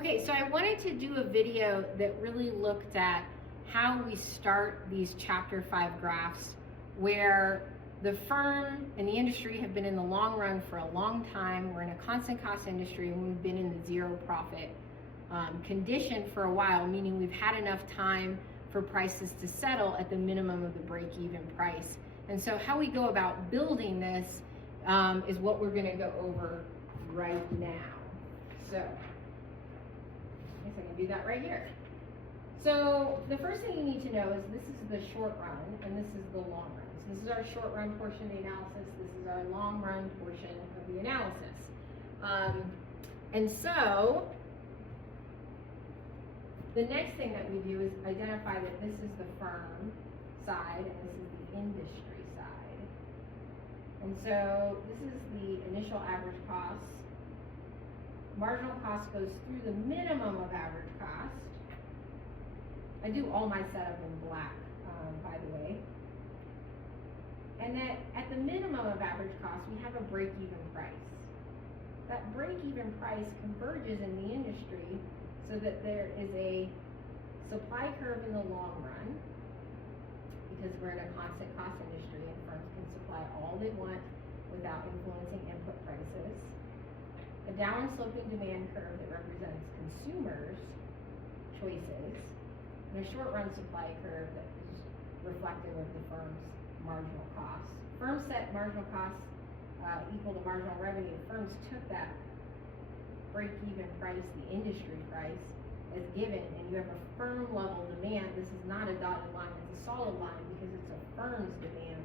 Okay, so I wanted to do a video that really looked at how we start these chapter 5 graphs where the firm and the industry have been in the long run for a long time. We're in a constant cost industry and we've been in the zero profit condition for a while, meaning we've had enough time for prices to settle at the minimum of the break-even price. And so how we go about building this is what we're gonna go over right now. So, I guess I can do that right here. So the first thing you need to know is this is the short run and this is the long run. So this is our short run portion of the analysis. This is our long run portion of the analysis. And so the next thing that we do is identify that this is the firm side and this is the industry side. And so this is the initial average cost. Marginal cost goes through the minimum of average cost. I do all my setup in black, by the way. And that at the minimum of average cost, we have a break-even price. That break-even price converges in the industry so that there is a supply curve in the long run, because we're in a constant cost industry and firms can supply all they want without influencing input prices. A downward sloping demand curve that represents consumers' choices, and a short run supply curve that is reflective of the firm's marginal costs. Firms set marginal costs equal to marginal revenue. Firms took that break-even price, the industry price, as given, and you have a firm level demand. This is not a dotted line, it's a solid line because it's a firm's demand.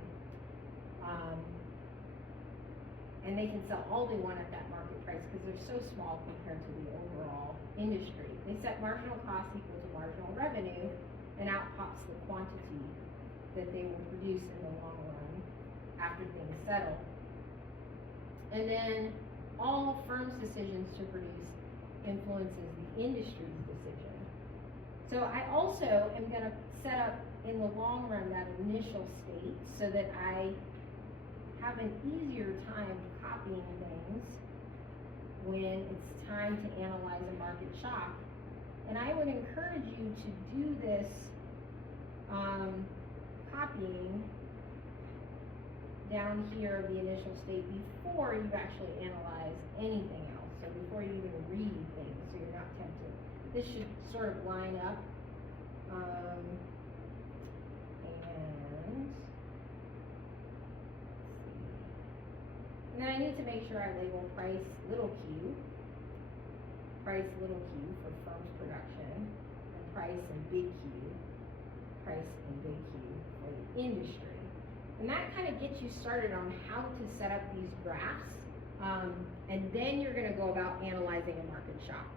And they can sell all they want at that market price because they're so small compared to the overall industry. They set marginal cost equal to marginal revenue, and out pops the quantity that they will produce in the long run after things settle. And then all firms' decisions to produce influences the industry's decision. So I also am going to set up in the long run that initial state so that I have an easier time copying things when it's time to analyze a market shock. And I would encourage you to do this copying down here of the initial state before you've actually analyzed anything else. So before you even read things, so you're not tempted. This should sort of line up. And then I need to make sure I label price little q for firm's production, and price and big Q, price and big Q for the industry. And that kind of gets you started on how to set up these graphs, and then you're going to go about analyzing a market shock.